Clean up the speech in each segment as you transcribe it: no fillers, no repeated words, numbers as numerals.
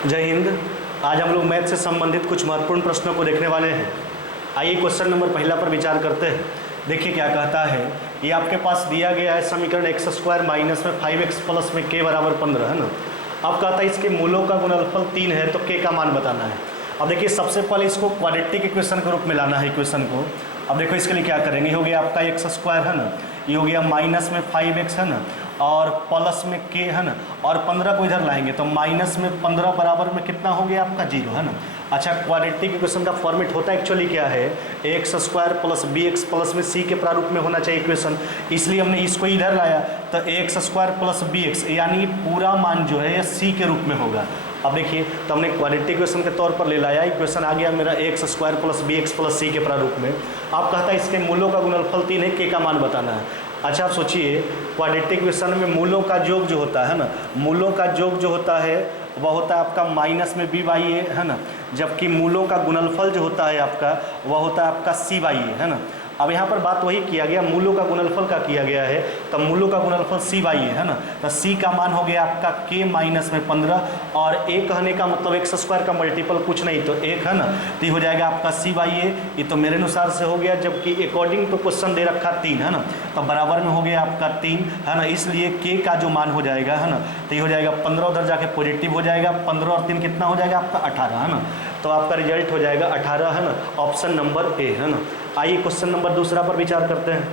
जय हिंद। आज हम लोग मैथ से संबंधित कुछ महत्वपूर्ण प्रश्नों को देखने वाले हैं। आइए क्वेश्चन नंबर पहला पर विचार करते हैं। देखिए क्या कहता है। ये आपके पास दिया गया है समीकरण एक्स स्क्वायर माइनस में 5x प्लस में k बराबर 15 है ना। अब कहता है इसके मूलों का गुणनफल 3 है तो k का मान बताना है। अब देखिए सबसे पहले इसको क्वाड्रेटिक इक्वेशन के रूप में लाना है इक्वेशन को। अब देखो इसके लिए क्या करेंगे, ये हो गया आपका एक्स स्क्वायर है ना, ये हो गया माइनस में 5x है ना और प्लस में k है ना, और 15 को इधर लाएंगे तो माइनस में 15 बराबर में कितना हो गया आपका 0 है ना। अच्छा, क्वाड्रेटिक इक्वेशन का फॉर्मेट होता है एक्चुअली क्या है, X square plus B x plus में सी के प्रारूप में होना चाहिए इक्वेशन, इसलिए हमने इसको इधर लाया तो X square plus B X यानी पूरा मान जो है ये सी के रूप में होगा। अब देखिए तो हमने क्वाड्रेटिक इक्वेशन के तौर पर ले लाया, इक्वेशन आ गया मेरा x square plus B x plus C के प्रारूप में। अब कहता है इसके मूलों का गुणनफल 3 है, के का मान बताना है। अच्छा आप सोचिए, क्वाड्रेटिक इक्वेशन में मूलों का योग जो होता है ना, मूलों का योग जो होता है वह होता है आपका माइनस में बी बाई ए है ना, जबकि मूलों का गुणनफल जो होता है आपका वह होता है आपका सी बाई ए है ना। अब यहाँ पर बात वही किया गया, मूलों का गुणनफल का किया गया है, तो मूलों का गुणनफल सी बाई ए है ना, तो सी का मान हो गया आपका के माइनस में 15 और ए कहने का मतलब एक्स स्क्वायर का मल्टीपल कुछ नहीं तो 1 है ना, तो ये हो जाएगा आपका सी बाई ए। ये तो मेरे अनुसार से हो गया, जबकि अकॉर्डिंग टू क्वेश्चन दे रखा 3 है ना, तो बराबर में हो गया आपका 3 है ना, इसलिए के का जो मान हो जाएगा है ना, तो ये हो जाएगा 15 उधर जाके पॉजिटिव हो जाएगा, 15 और 3 कितना हो जाएगा आपका 18 है ना, तो आपका रिजल्ट हो जाएगा 18 है ना, ऑप्शन नंबर ए है ना। आइए क्वेश्चन नंबर दूसरा पर विचार करते हैं।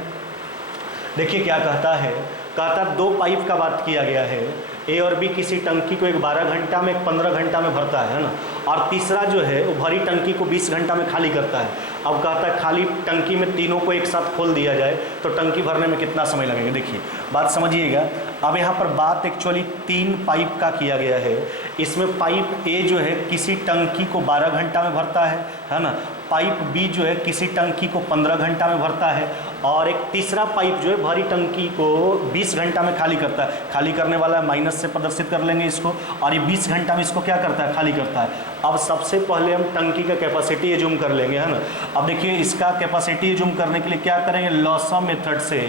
देखिए क्या कहता है, कहता है 2 पाइप का बात किया गया है, ए और बी किसी टंकी को एक 12 घंटा में एक 15 घंटा में भरता है ना, और तीसरा जो है वो भरी टंकी को 20 घंटा में खाली करता है। अब कहता है खाली टंकी में तीनों को एक साथ खोल दिया जाए तो टंकी भरने में कितना समय लगेगा। देखिए बात समझिएगा, अब यहाँ पर बात एक्चुअली 3 पाइप का किया गया है। इसमें पाइप ए जो है किसी टंकी को 12 घंटा में भरता है ना, पाइप बी जो है किसी टंकी को 15 घंटा में भरता है, और एक तीसरा पाइप जो है भरी टंकी को 20 घंटा में खाली करता है। खाली करने वाला है माइनस से प्रदर्शित कर लेंगे इसको, और ये 20 घंटा में इसको क्या करता है, खाली करता है। अब सबसे पहले हम टंकी का कैपेसिटी जूम कर लेंगे है ना। अब देखिए इसका कैपेसिटी जूम करने के लिए क्या करेंगे, लॉसा मेथड से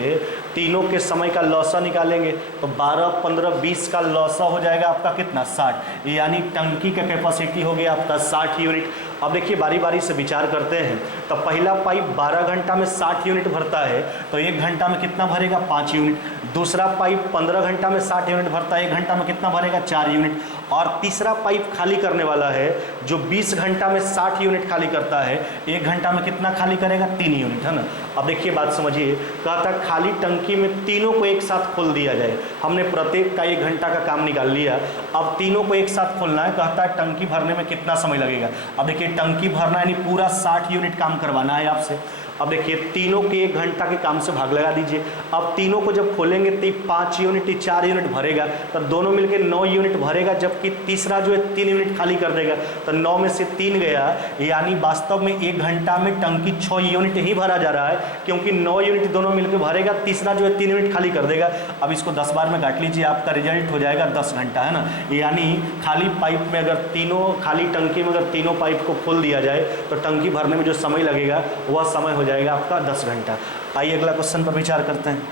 तीनों के समय का लॉसा निकालेंगे, तो 12 15 20 का लॉसा हो जाएगा आपका कितना 60, यानी टंकी का कैपेसिटी हो गया आपका 60 यूनिट। अब देखिए बारी बारी से विचार करते हैं, तो पहला पाइप 12 घंटा में 60 यूनिट भरता है तो 1 घंटा में कितना भरेगा 5 यूनिट। दूसरा पाइप 15 घंटा में 60 यूनिट भरता है, 1 घंटा में कितना भरेगा 4 यूनिट। और तीसरा पाइप खाली करने वाला है जो 20 घंटा में 60 यूनिट खाली करता है, 1 घंटा में कितना खाली करेगा 3 यूनिट है ना। अब देखिए बात समझिए, कहता है खाली टंकी में तीनों को एक साथ खोल दिया जाए। हमने प्रत्येक का 1 घंटा का काम निकाल लिया, अब तीनों को एक साथ खोलना है। कहता है टंकी भरने में कितना समय लगेगा। अब देखिए टंकी भरना यानी पूरा 60 यूनिट काम करवाना है आपसे। अब देखिए तीनों के 1 घंटा के काम से भाग लगा दीजिए। अब तीनों को जब खोलेंगे तो 5 यूनिट 4 यूनिट भरेगा, तो दोनों मिलके 9 यूनिट भरेगा, जबकि तीसरा जो है 3 यूनिट खाली कर देगा, तो 9 में से 3 गया, यानी वास्तव में 1 घंटा में टंकी 6 यूनिट ही भरा जा रहा है, क्योंकि 9 यूनिट दोनों मिलकर भरेगा, तीसरा जो है 3 यूनिट खाली कर देगा। अब इसको 10 बार में काट लीजिए, आपका रिजल्ट हो जाएगा 10 घंटा है ना। यानी खाली पाइप में अगर तीनों खाली टंकी में अगर तीनों पाइप को खोल दिया जाए तो टंकी भरने में जो समय लगेगा वह समय हो जाएगा आपका 10 घंटा। आइए अगला क्वेश्चन पर विचार करते हैं।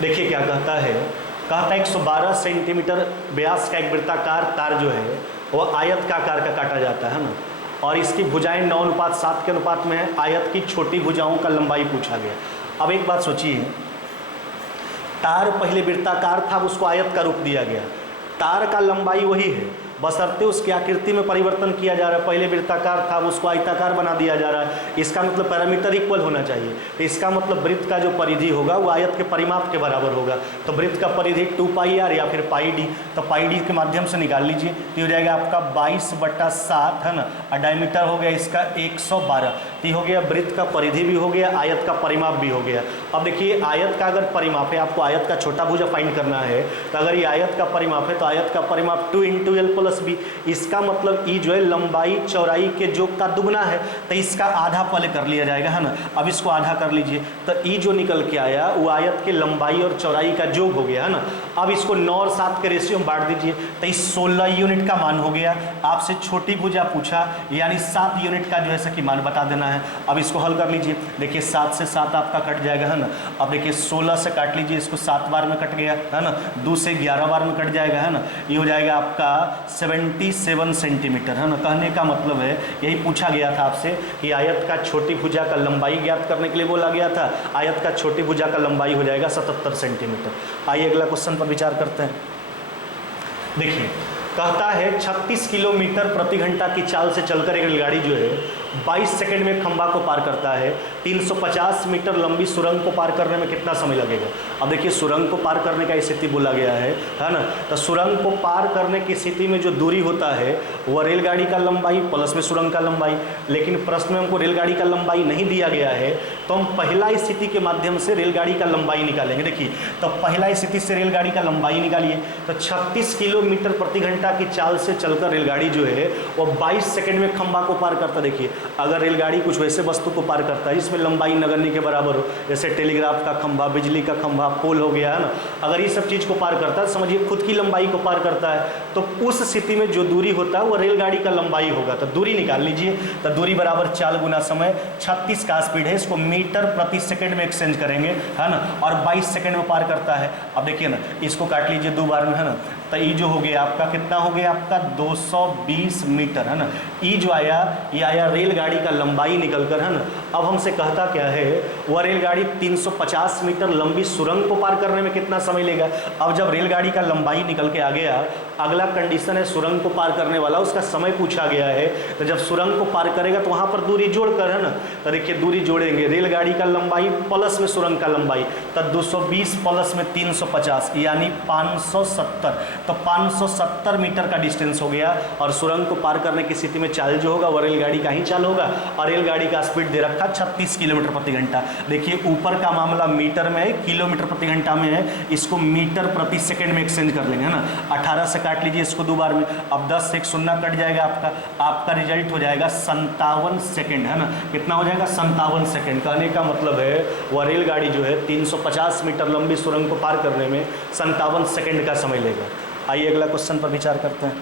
देखिए क्या कहता है, कहता है 112 सेंटीमीटर व्यास का एक वृत्ताकार तार जो है वह आयत का आकार का काटा जाता है ना, और इसकी भुजाएं 9:7 के अनुपात में है। आयत की छोटी भुजाओं का लंबाई पूछा गया। अब एक बात सोचिए, तार पहले वृत्ताकार था, उसको आयत का रूप दिया गया। तार का लंबाई वही है, बशर्ते उसकी आकृति में परिवर्तन किया जा रहा है। पहले वृत्ताकार था, उसको आयताकार बना दिया जा रहा है। इसका मतलब पैरामीटर इक्वल होना चाहिए, तो इसका मतलब वृत्त का जो परिधि होगा वो आयत के परिमाप के बराबर होगा। तो वृत्त का परिधि 2πr या फिर πd, तो πd के माध्यम से निकाल लीजिए, तो हो जाएगा आपका 22/7 है ना, और डायमीटर हो गया इसका 112। तो हो गया वृत्त का परिधि भी हो गया, आयत का परिमाप भी हो गया। अब देखिए आयत का अगर परिमाप है, आपको आयत का छोटा भुजा फाइंड करना है, तो अगर ये आयत का परिमाप है तो आयत का परिमाप 2 × l + b, इसका मतलब ई जो है लंबाई चौड़ाई के योग का दुगना है, तो इसका आधा पहले कर लिया जाएगा है ना। अब इसको आधा कर लीजिए, तो ई जो निकल के आया वो आयत के लंबाई और चौड़ाई का योग हो गया है ना। अब इसको 9 और 7 के रेशियो में बांट दीजिए, तो इस 16 यूनिट का मान हो गया। आपसे छोटी भुजा पूछा, यानी 7 यूनिट का जो है सकी मान बता देना है। अब इसको हल कर लीजिए, देखिए 7 से 7 आपका कट जाएगा है ना। अब देखिए 16 से काट लीजिए, इसको 7 बार में कट गया है ना, 2 से 11 बार में कट जाएगा है ना। ये हो जाएगा आपका 77 सेंटीमीटर, है ना। कहने का मतलब है, यही पूछा गया था आपसे कि आयत का छोटी भुजा का लंबाई ज्ञात करने के लिए बोला गया था। आयत का छोटी भुजा का लंबाई हो जाएगा 77 सेंटीमीटर। आइए अगला क्वेश्चन पर विचार करते हैं। देखिए, कहता है 36 किलोमीटर प्रति घंटा की चाल से चलकर एक रेलगाड़ी जो है 22 सेकंड में खंभा को पार करता है। 350 मीटर लंबी सुरंग को पार करने में कितना समय लगेगा। अब देखिए, सुरंग को पार करने का स्थिति बोला गया है ना। तो सुरंग को पार करने की स्थिति में जो दूरी होता है वह रेलगाड़ी का लंबाई प्लस में सुरंग का लंबाई। लेकिन प्रश्न में हमको रेलगाड़ी का लंबाई नहीं दिया गया है, तो हम पहला स्थिति के माध्यम से रेलगाड़ी का लंबाई निकालेंगे। देखिए, तो पहला स्थिति से रेलगाड़ी का लंबाई निकालिए। तो 36 किलोमीटर प्रति घंटा की चाल से चलकर रेलगाड़ी जो है वो 22 सेकंड में खंभा को पार करता। देखिए, अगर रेलगाड़ी कुछ वैसे वस्तु को पार करता है जिसमें लंबाई नगण्य के बराबर हो, जैसे टेलीग्राफ का खंभा, बिजली का खंभा, पोल हो गया, है ना। अगर ये सब चीज़ को पार करता है, समझिए खुद की लंबाई को पार करता है, तो उस स्थिति में जो दूरी होता है वो रेलगाड़ी का लंबाई होगा। तो दूरी निकाल लीजिए। तो दूरी बराबर चाल गुना समय। 36 का स्पीड है, इसको मीटर प्रति सेकंड में एक्सचेंज करेंगे, है ना। और 22 सेकंड में पार करता है। अब देखिए ना, इसको काट लीजिए 2 बार में, है ना। तो ई जो हो गया आपका, कितना हो गया आपका 220 मीटर, है ना। ई जो आया, ये आया रेलगाड़ी का लंबाई निकलकर, है ना। अब हमसे कहता क्या है, वह रेलगाड़ी 350 मीटर लंबी सुरंग को पार करने में कितना समय लेगा। अब जब रेलगाड़ी का लंबाई निकल के आ गया, अगला कंडीशन है सुरंग को पार करने वाला, उसका समय पूछा गया है। तो जब सुरंग को पार करेगा तो वहाँ पर दूरी जोड़कर, है ना। तो देखिए, दूरी जोड़ेंगे, रेलगाड़ी का लंबाई प्लस में सुरंग का लंबाई, तो 220 प्लस में 350 यानी 570। तो 570 मीटर का डिस्टेंस हो गया। और सुरंग को पार करने की स्थिति में चाल जो होगा वह रेलगाड़ी का ही चाल होगा। और रेलगाड़ी का स्पीड दे रखा 36 किलोमीटर प्रति घंटा। देखिए, ऊपर का मामला मीटर में है, किलोमीटर प्रति घंटा में है, इसको मीटर प्रति सेकंड में एक्सचेंज कर लेंगे, है ना। 18 से काट लीजिए इसको 2 बार में। अब 10 से एक शून्य कट जाएगा आपका रिजल्ट हो जाएगा 57 सेकंड, है ना। कितना हो जाएगा 57 सेकंड। कहने का मतलब है वह रेलगाड़ी जो है 350 मीटर लंबी सुरंग को पार करने में 57 सेकंड का समय लेगा। आइए अगला क्वेश्चन पर विचार करते हैं।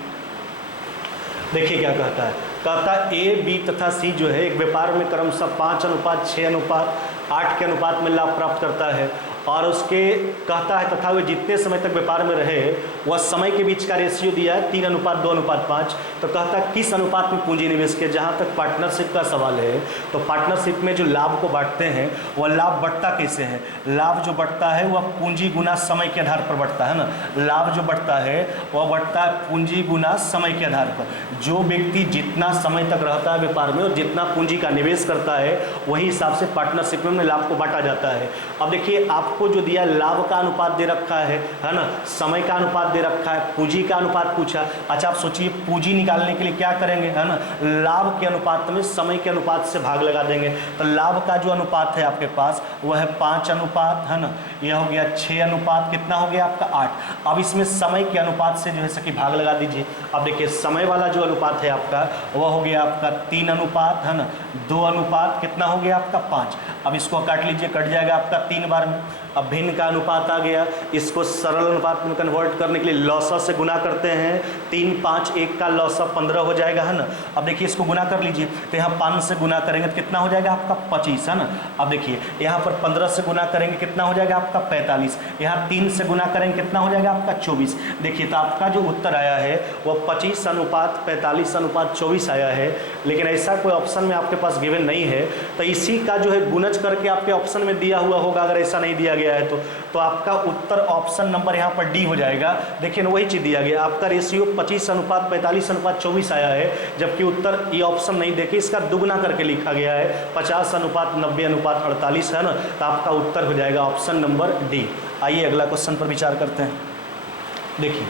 देखिए क्या कहता है। कहता है ए, बी तथा सी जो है एक व्यापार में क्रमशः 5:6:8 के अनुपात में लाभ प्राप्त करता है। और उसके कहता है तथा वे जितने समय तक व्यापार में रहे वह समय के बीच का रेशियो दिया है 3:2:5। तो कहता है किस अनुपात में पूंजी निवेश किया। जहाँ तक पार्टनरशिप का सवाल है, तो पार्टनरशिप में जो लाभ को बांटते हैं वह लाभ बढ़ता कैसे है। लाभ जो बढ़ता है वह पूंजी गुना समय के आधार पर बढ़ता है ना। लाभ जो बढ़ता है वह बढ़ता है पूंजी गुना समय के आधार पर। जो व्यक्ति जितना समय तक रहता है व्यापार में और जितना पूंजी का निवेश करता है, वही हिसाब से पार्टनरशिप में लाभ को बांटा जाता है। अब देखिए, आपको जो दिया लाभ का अनुपात दे रखा है ना, समय का अनुपात दे रखा है, पूंजी का अनुपात पूछा। अच्छा, आप सोचिए पूंजी निकालने के लिए क्या करेंगे, है ना। लाभ के अनुपात में समय के अनुपात से भाग लगा देंगे। तो लाभ का जो अनुपात है आपके पास वह है 5 अनुपात, है ना। यह हो गया 6 अनुपात, कितना हो गया आपका 8। अब इसमें समय के अनुपात से जो है सकी भाग लगा दीजिए। अब देखिए, समय वाला जो अनुपात है आपका वह हो गया आपका 3 अनुपात, है ना। 2 अनुपात, कितना हो गया आपका 5। अब इसको काट लीजिए, कट जाएगा आपका 3 बार में। अब भिन्न का अनुपात आ गया, इसको सरल अनुपात में कन्वर्ट करने के लिए लॉसा से गुना करते हैं। 3, 5, 1 का लॉसा 15 हो जाएगा, है ना। अब देखिए, इसको गुना कर लीजिए। तो यहाँ 5 से गुना करेंगे तो कितना हो जाएगा आपका 25, है ना। अब देखिए, यहाँ पर 15 से गुना करेंगे कितना हो जाएगा आपका 45। यहाँ 3 से गुना करेंगे कितना हो जाएगा आपका 24। देखिए, तो आपका जो उत्तर आया है वह 25:45:24 आया है। लेकिन ऐसा कोई ऑप्शन में आपके पास गिवन नहीं है, तो इसी का जो है गुणज करके आपके ऑप्शन में दिया हुआ होगा। अगर ऐसा नहीं दिया गया है तो आपका उत्तर ऑप्शन नंबर यहाँ पर डी हो जाएगा। देखिए ना, वही चीज़ दिया गया, आपका रेशियो 25:45:24 आया है, जबकि उत्तर ये ऑप्शन नहीं देखे इसका दुगना करके लिखा गया है 50:90:48, है ना। तो आपका उत्तर हो जाएगा ऑप्शन नंबर डी। आइए अगला क्वेश्चन पर विचार करते हैं। देखिए,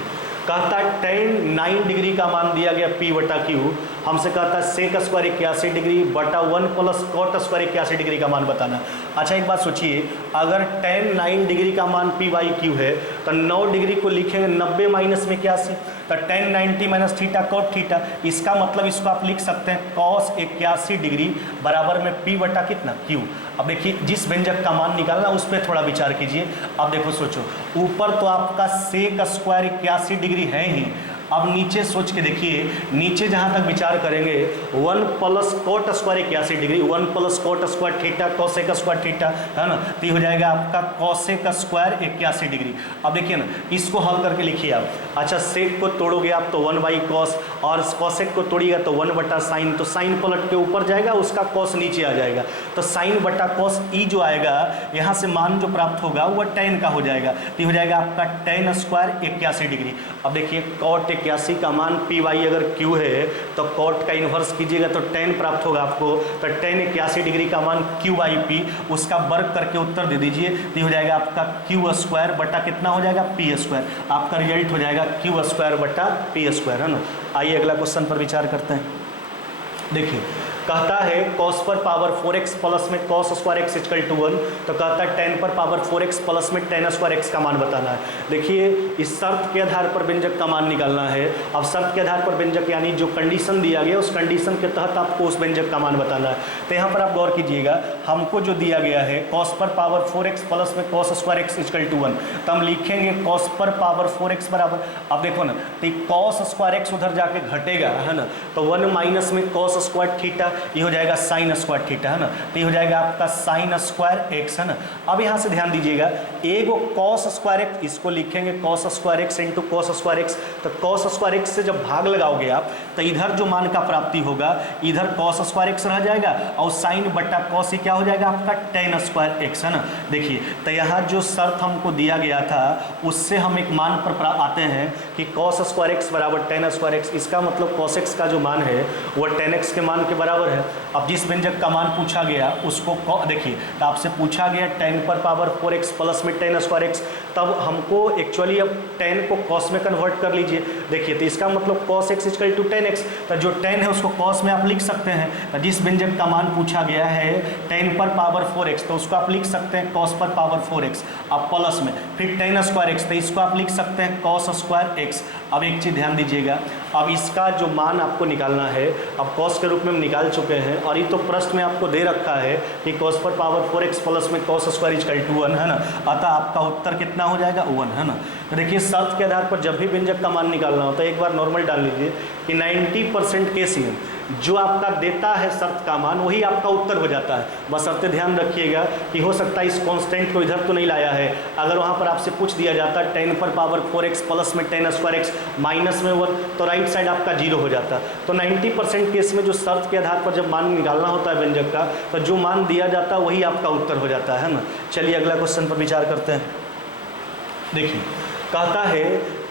कहता है tan 9 डिग्री का मान दिया गया P/Q। हमसे कहता है sec² 81 डिग्री बटा 1 प्लस cot² 81 डिग्री का मान बताना। अच्छा, एक बात सोचिए, अगर tan 9 डिग्री का मान P/Q है तो 9 डिग्री को लिखेंगे 90 माइनस में 81, तो tan 90 minus theta cot theta. इसका मतलब इसको आप लिख सकते हैं cos 81 डिग्री बराबर में P/Q। अब देखिए, जिस व्यंजक का मान निकालना उस पर थोड़ा विचार कीजिए। अब देखो, सोचो, ऊपर तो आपका sec² 81 डिग्री है ही, अब नीचे सोच के देखिए, नीचे जहाँ तक विचार करेंगे 1 plus coat square 81 degree, 1 plus coat square theta cosec square theta, है ना, तो ये हो जाएगा आपका कोसेक स्क्वायर 81 डिग्री। अब देखिए ना, इसको हल करके लिखिए आप। अच्छा, सेक को तोड़ोगे आप तो 1 बाई कॉस, और कोसेक को तोड़िएगा तो 1 बटा साइन, तो साइन पलट के ऊपर जाएगा, उसका कॉस नीचे आ जाएगा, तो साइन बटा कॉस ई जो आएगा यहाँ से मान जो प्राप्त होगा वह tan का हो जाएगा, तो हो जाएगा आपका tan स्क्वायर 81 डिग्री। अब देखिए cot 81 का मान पी वाई अगर q है तो cot का इन्वर्स कीजिएगा तो tan प्राप्त होगा आपको, तो tan 81 डिग्री का मान q बाई पी, उसका वर्ग करके उत्तर दे दीजिए, तो हो जाएगा आपका q स्क्वायर बटा कितना हो जाएगा p स्क्वायर, आपका रिजल्ट हो जाएगा q स्क्वायर बटा p स्क्वायर, है ना। आइए अगला क्वेश्चन पर विचार करते हैं। देखिए कहता है cos पर पावर 4x प्लस में cos square x equal to 1, तो कहता है tan पर पावर 4x प्लस में tan स्क्वायर x का मान बताना है। देखिए इस शर्त के आधार पर व्यंजक का मान निकालना है। अब शर्त के आधार पर व्यंजक यानी जो कंडीशन दिया गया उस कंडीशन के तहत आपको उस व्यंजक का मान बताना है। तो यहाँ पर आप गौर कीजिएगा, हमको जो दिया गया है cos पर पावर 4x प्लस में cos square x equal to 1, तो हम लिखेंगे cos पर पावर 4x बराबर, अब देखो ना, तो cos स्क्वायर x उधर जाके घटेगा, है ना, तो 1 माइनस में cos स्क्वायर थीटा, ये हो जाएगा साइन स्क्वायर थीटा, है ना, तो ये हो जाएगा आपका साइन स्क्वायर एक्स, है ना। अब यहाँ से ध्यान दीजिएगा, एगो कॉस स्क्वायर एक्स, इसको लिखेंगे cos square x into cos square x, तो कॉस स्क्वायर एक्स से जब भाग लगाओगे आप तो इधर जो मान का प्राप्ति होगा इधर कॉस स्क्वायर एक्स रह जाएगा और साइन बट्टा कॉस क्या हो जाएगा आपका टेन स्क्वायर एक्स, है ना। देखिए तो यहाँ जो शर्त हमको दिया गया था उससे हम एक मान पर आते हैं कि कॉस स्क्वायर एक्स बराबर टेन स्क्वायर एक्स, इसका मतलब कॉस एक्स का जो मान है वह टेन एक्स के मान के बराबर है। अब जिस व्यंजक का मान पूछा गया उसको देखिए, तो आपसे पूछा गया टेन पर पावर 4x प्लस में टेन स्क्वायर एक्स, तब हमको एक्चुअली अब टेन को कॉस में कन्वर्ट कर लीजिए। देखिए तो इसका मतलब cos X equal to tan X, तो जो टेन है उसको कॉस में आप लिख सकते हैं। तो जिस व्यंजक का मान पूछा गया है टेन पर पावर 4x, तो उसको आप लिख सकते हैं कॉस पर पावर 4x, अब प्लस में फिर टेन स्क्वायर एक्स, तो इसको आप लिख सकते हैं कॉस स्क्वायर एक्स। अब एक चीज़ ध्यान दीजिएगा, अब इसका जो मान आपको निकालना है, अब कॉस के रूप में हम निकाल चुके हैं और ये तो प्रश्न में आपको दे रखा है कि कॉस पर पावर 4x प्लस में कॉस स्क्वायर इक्वल टू 1, है ना, अतः आपका उत्तर कितना हो जाएगा 1, है ना। तो देखिए शर्त के आधार पर जब भी व्यंजक का मान निकालना होता है एक बार नॉर्मल डाल लीजिए कि 90% केस में जो आपका देता है शर्त का मान वही आपका उत्तर हो जाता है। बस शर्त ध्यान रखिएगा कि हो सकता है इस कांस्टेंट को इधर तो नहीं लाया है, अगर वहाँ पर आपसे पूछ दिया जाता है टेन पर पावर 4x प्लस में टेन स्क्वायर एक्स माइनस में 1, तो राइट साइड आपका 0 हो जाता। तो 90% केस में जो शर्त के आधार पर जब मान निकालना होता है व्यंजक का, तो जो मान दिया जाता है वही आपका उत्तर हो जाता है ना। चलिए अगला क्वेश्चन पर विचार करते हैं। देखिए कहता है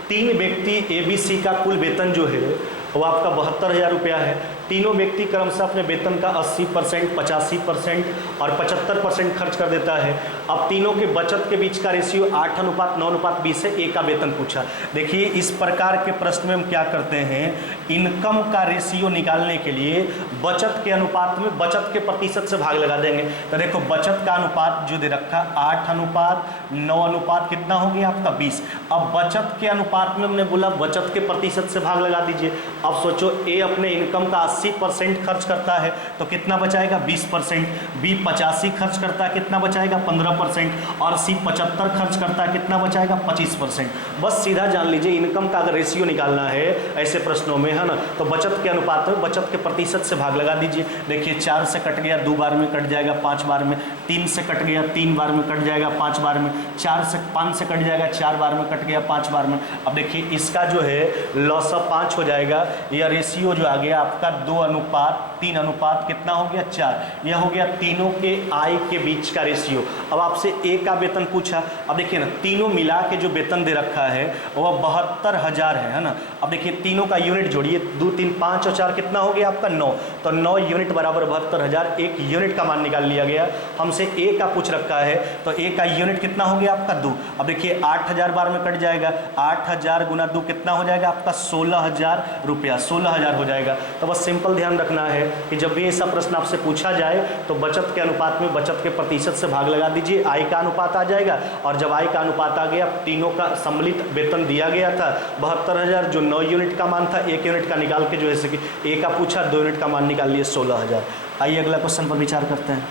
3 व्यक्ति ABC का कुल वेतन जो है वो आपका 72,000 रुपया है। तीनों व्यक्ति क्रमशः अपने वेतन का 80%, 85% और 75% खर्च कर देता है। अब तीनों के बचत के बीच का रेशियो 8:9:20 है। ए का वेतन पूछा। देखिए इस प्रकार के प्रश्न में हम क्या करते हैं, इनकम का रेशियो निकालने के लिए बचत के अनुपात में बचत के प्रतिशत से भाग लगा देंगे। तो देखो बचत का अनुपात जो दे रखा 8:9 कितना हो गया आपका 20। अब बचत के अनुपात में हमने बोला बचत के प्रतिशत से भाग लगा दीजिए। अब सोचो ए अपने इनकम का 80% खर्च करता है तो कितना बचाएगा 20%, बी 85 खर्च करता है कितना बचाएगा 15% और सी 75 खर्च करता है कितना बचाएगा 25%। बस सीधा जान लीजिए इनकम का अगर रेशियो निकालना है ऐसे प्रश्नों में, है ना, तो बचत के अनुपात में बचत के प्रतिशत से भाग लगा दीजिए। देखिए 4 से कट गया 2 बार में कट जाएगा 5 बार में, 3 से कट गया 3 बार में कट जाएगा 5 बार में, 5 से कट जाएगा 4 बार में कट गया 5 बार में। अब देखिए इसका जो है लॉस ऑफ 5 हो जाएगा। यह रेशियो जो आ गया आपका 2:3 कितना हो गया 4। यह हो गया तीनों के आय के बीच का रेशियो। अब आपसे ए का वेतन पूछा। अब देखिए ना तीनों मिला के जो वेतन दे रखा है वह 72,000 है ना। अब देखिए तीनों का यूनिट जोड़िए, 2, 3, 5 और 4 कितना हो गया आपका 9। तो 9 यूनिट बराबर 72,000। एक यूनिट का मान निकाल लिया गया। हमसे ए का पूछ रखा है तो ए का यूनिट कितना हो गया आपका 2। अब देखिए 8,000 बार में कट जाएगा, 8,000 गुना 2 कितना हो जाएगा आपका 16,000 रुपया, 16,000 हो जाएगा। तो बस सिंपल ध्यान रखना है कि जब भी ऐसा प्रश्न आपसे पूछा जाए तो बचत के अनुपात में बचत के प्रतिशत से भाग लगा दीजिए, आय का अनुपात आ जाएगा। और जब आय का अनुपात आ गया, तीनों का सम्मिलित वेतन दिया गया था 72,000, जो 9 यूनिट का मान था 1 यूनिट का निकाल के जो है कि ए का पूछा 2 यूनिट का मान निकाल लिए 16,000। आइए अगला क्वेश्चन पर विचार करते हैं।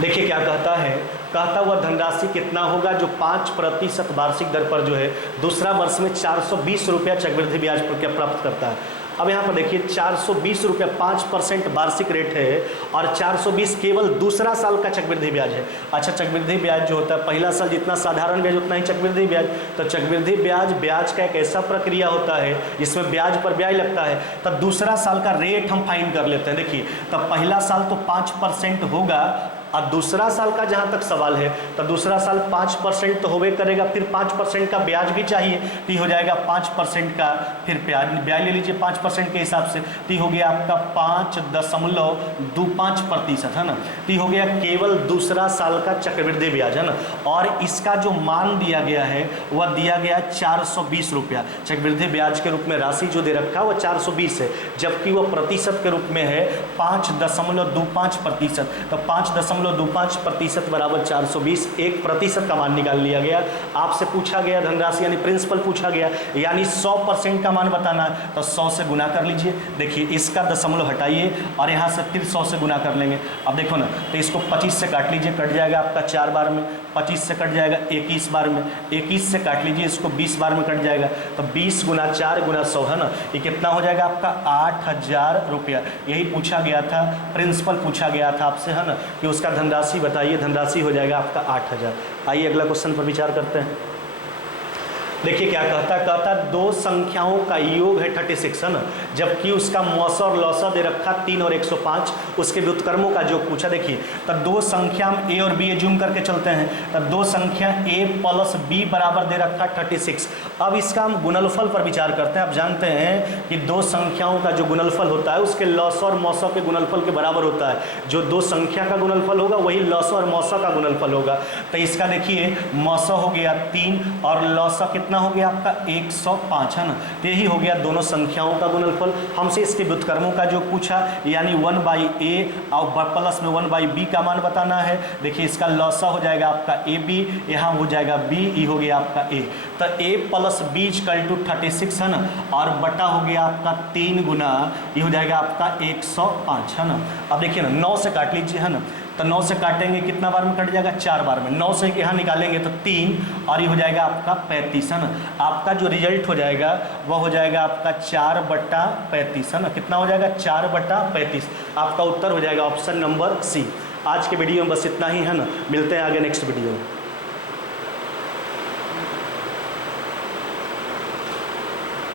देखिए क्या कहता है, कहता हुआ धनराशि कितना होगा जो 5% वार्षिक दर पर जो है दूसरा वर्ष में 420 रुपया चक्रवृद्धि ब्याज पर प्राप्त करता है। अब यहाँ पर देखिए 420 रुपया 5% वार्षिक रेट है और 420 केवल दूसरा साल का चक्रवृद्धि ब्याज है। अच्छा, चक्रवृद्धि ब्याज जो होता है पहला साल जितना साधारण ब्याज उतना ही चक्रवृद्धि ब्याज। तो चक्रवृद्धि ब्याज का एक ऐसा प्रक्रिया होता है जिसमें ब्याज पर ब्याज लगता है। तो दूसरा साल का रेट हम फाइंड कर लेते हैं। देखिए, तो पहला साल तो 5% होगा और दूसरा साल का जहाँ तक सवाल है तो दूसरा साल 5% तो होवे करेगा, फिर 5% का ब्याज भी चाहिए, तो हो जाएगा 5% का फिर ब्याज ले लीजिए 5% के हिसाब से, तो हो गया आपका 5.25% है ना। तो हो गया केवल दूसरा साल का चक्रवृद्धि ब्याज है ना। और इसका जो मान दिया गया है वह दिया गया 420 रुपया चक्रवृद्धि ब्याज के रूप में राशि जो दे रखा है वह 420 है, जबकि वह प्रतिशत के रूप में है 5.25%। तो 5.25% बराबर 420, 1% का मान निकाल लिया गया। आपसे पूछा गया धनराशि यानी प्रिंसिपल पूछा गया, यानी 100% का मान बताना है तो 100 से गुना कर लीजिए। देखिए, इसका दशमलव हटाइए और यहाँ से फिर 100 से गुना कर लेंगे। अब देखो ना, तो इसको 25 से काट लीजिए, कट जाएगा आपका 4 बार में, 25 से कट जाएगा 21 बार में, 21 से काट लीजिए इसको 20 बार में कट जाएगा, तो 20 गुना 4 गुना 100 है ना। ये कितना हो जाएगा आपका 8000 रुपया। यही पूछा गया था, प्रिंसिपल पूछा गया था आपसे है ना कि उसका धनराशि बताइए। धनराशि हो जाएगा आपका 8000। आइए अगला क्वेश्चन पर विचार करते हैं। देखिए क्या कहता दो संख्याओं का योग है 36 है ना, जबकि उसका मौसा और लौसा दे रखा 3 और 105। उसके व्युत्क्रमों का जो पूछा। देखिए, तो दो संख्या हम ए और बी जूम करके चलते हैं, तो दो संख्या ए प्लस बी बराबर दे रखा 36। अब इसका हम गुणनफल पर विचार करते हैं। आप जानते हैं कि दो संख्याओं का जो गुणनफल होता है उसके लौसा और मौसा के गुणनफल के बराबर होता है। जो दो संख्या का गुणनफल होगा वही लौसा और मौसा का गुणनफल होगा। तो इसका देखिए मौसा हो गया 3 और लौसा कितना हो गया आपका 105 है ना। तो यही हो गया दोनों संख्याओं का गुणनफल। हमसे इसके व्युत्क्रमों का जो पूछा यानी 1/a और प्लस में 1/b का मान बताना है। देखिए, इसका लौसा हो जाएगा आपका ab, यहाँ हो जाएगा b, ये हो गया आपका a। तो a plus b equal to 36 है ना, और बटा हो गया आपका 3 गुना ये हो जाएगा आपका 105 है ना। अब देखिए ना 9 से काट लीजिए है ना, तो 9 से काटेंगे कितना बार में कट जाएगा 4 बार में। 9 से यहाँ निकालेंगे तो 3 और ये हो जाएगा आपका 35 है ना। आपका जो रिजल्ट हो जाएगा वह हो जाएगा आपका 4/35 है ना। कितना हो जाएगा 4/35। आपका उत्तर हो जाएगा ऑप्शन नंबर सी। आज के वीडियो में बस इतना ही है ना, मिलते हैं आगे नेक्स्ट वीडियो में।